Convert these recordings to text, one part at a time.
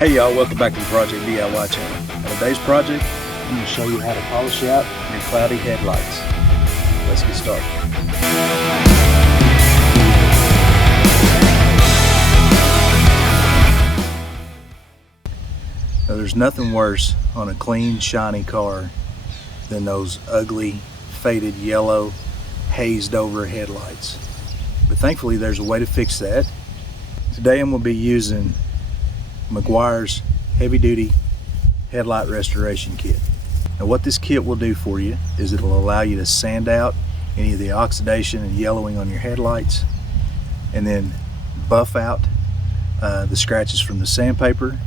Hey y'all, welcome back to the Project DIY channel. On today's project, I'm going to show you how to polish out your cloudy headlights. Let's get started. Now there's nothing worse on a clean, shiny car than those ugly, faded yellow, hazed over headlights. But thankfully there's a way to fix that. Today I'm going to be using Meguiar's heavy duty headlight restoration kit. Now what this kit will do for you is it will allow you to sand out any of the oxidation and yellowing on your headlights, and then buff out the scratches from the sandpaper,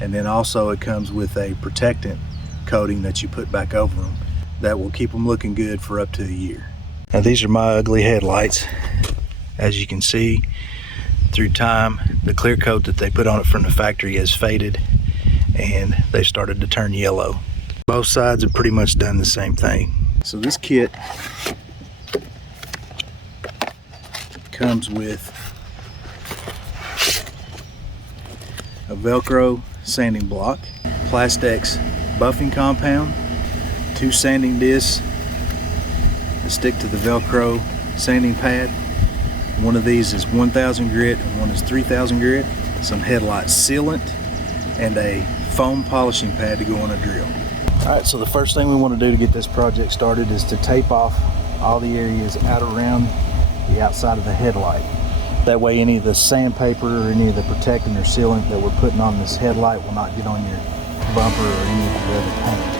and then also it comes with a protectant coating that you put back over them that will keep them looking good for up to a year. Now these are my ugly headlights. As you can see, through time, the clear coat that they put on it from the factory has faded and they started to turn yellow. Both sides have pretty much done the same thing. So this kit comes with a Velcro sanding block, Plastex buffing compound, 2 sanding discs that stick to the Velcro sanding pad. One of these is 1000 grit and one is 3000 grit, some headlight sealant, and a foam polishing pad to go on a drill. Alright, so the first thing we want to do to get this project started is to tape off all the areas out around the outside of the headlight. That way any of the sandpaper or any of the protectant or sealant that we're putting on this headlight will not get on your bumper or any of the other paint.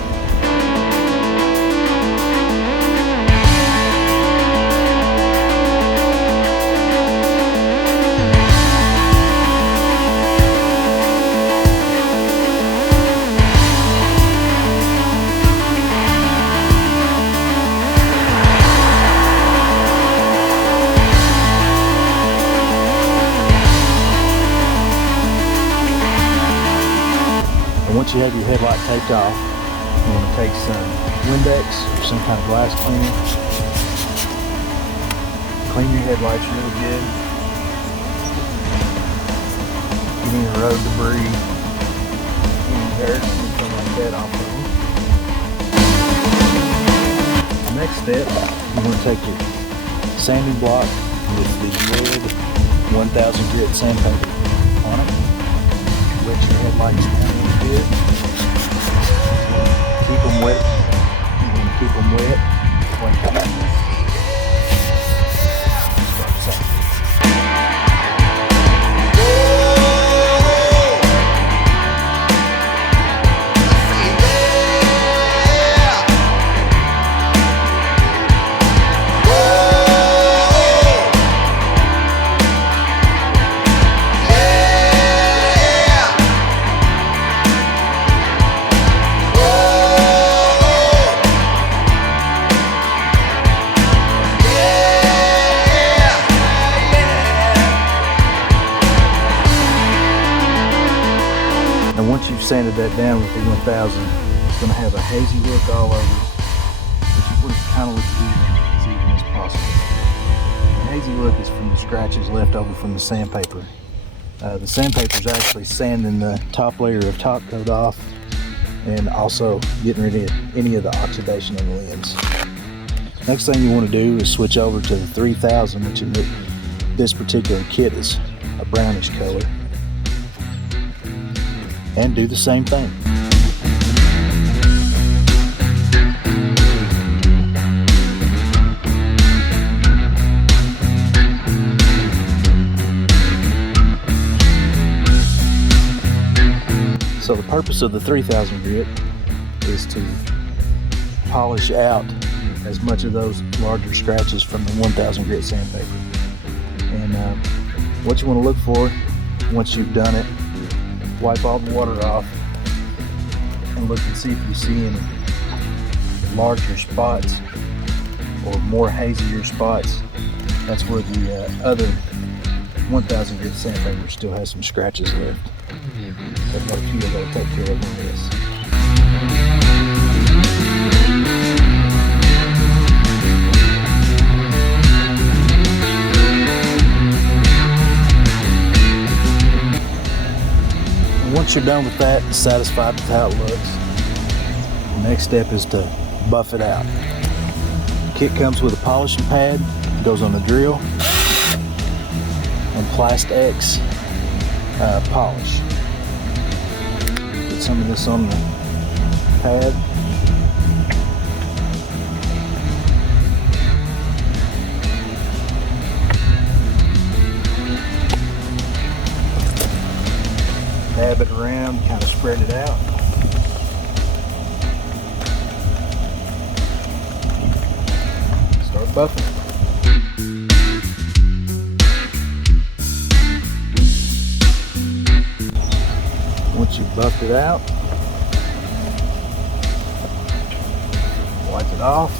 Once you have your headlight taped off, you want to take some Windex or some kind of glass cleaner, clean your headlights really good, get any road debris, any dirt, anything like that off of them. The next step, you want to take your sanding block with the wood 1000 grit sandpaper on it, wet your headlights down. Keep them wet. You're going to keep them wet. And once you've sanded that down with the 1000, it's going to have a hazy look all over, but you want it to kind of look as even as possible. The hazy look is from the scratches left over from the sandpaper. The sandpaper is actually sanding the top layer of top coat off and also getting rid of any of the oxidation on the lens. Next thing you want to do is switch over to the 3000, which in this particular kit is a brownish color, and do the same thing. So the purpose of the 3000 grit is to polish out as much of those larger scratches from the 1000 grit sandpaper. And what you want to look for once you've done it, wipe all the water off and look and see if you see any larger spots or more hazier spots. That's where the other 1000 grit sandpaper still has some scratches left. So I've got a few that I'll take care of on this. Once you're done with that and satisfied with how it looks, the next step is to buff it out. The kit comes with a polishing pad, goes on the drill, and Plast-X polish. Put some of this on the pad. Dab it around, kind of spread it out. Start buffing. Once you've buffed it out, wipe it off.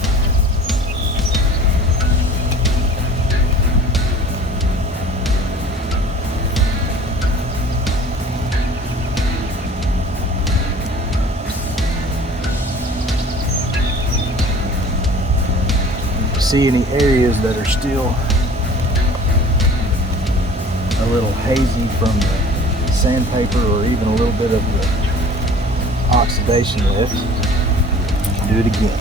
See any areas that are still a little hazy from the sandpaper or even a little bit of the oxidation left, do it again.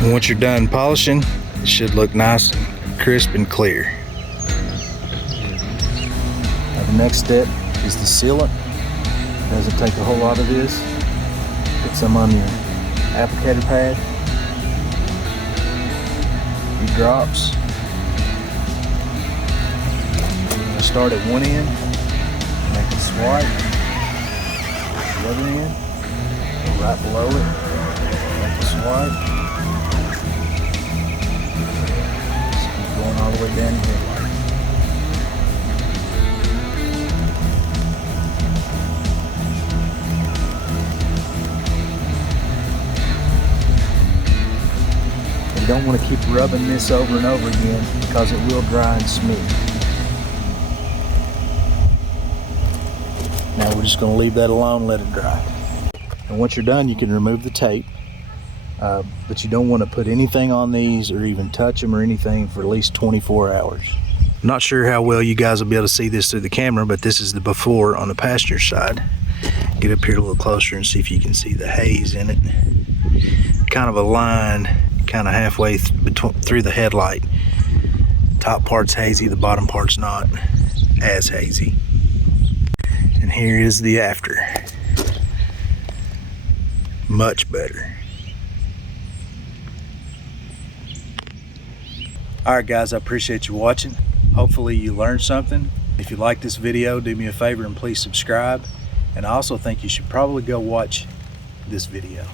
And once you're done polishing, it should look nice and crisp and clear. Now the next step is the sealant. Doesn't take a whole lot of this. Put some on your applicator pad. A few drops. You're going to start at one end, make a swipe. The other end, go right below it, make a swipe. Just keep going all the way down the headlight. You don't want to keep rubbing this over and over again because it will dry and smooth. Now we're just going to leave that alone, let it dry. And once you're done, you can remove the tape, but you don't want to put anything on these or even touch them or anything for at least 24 hours. I'm not sure how well you guys will be able to see this through the camera, but this is the before on the passenger side. Get up here a little closer and see if you can see the haze in it. Kind of a line kind of halfway through the headlight. Top part's hazy, the bottom part's not as hazy. And here is the after. Much better. Alright guys, I appreciate you watching. Hopefully you learned something. If you like this video, do me a favor and please subscribe. And I also think you should probably go watch this video.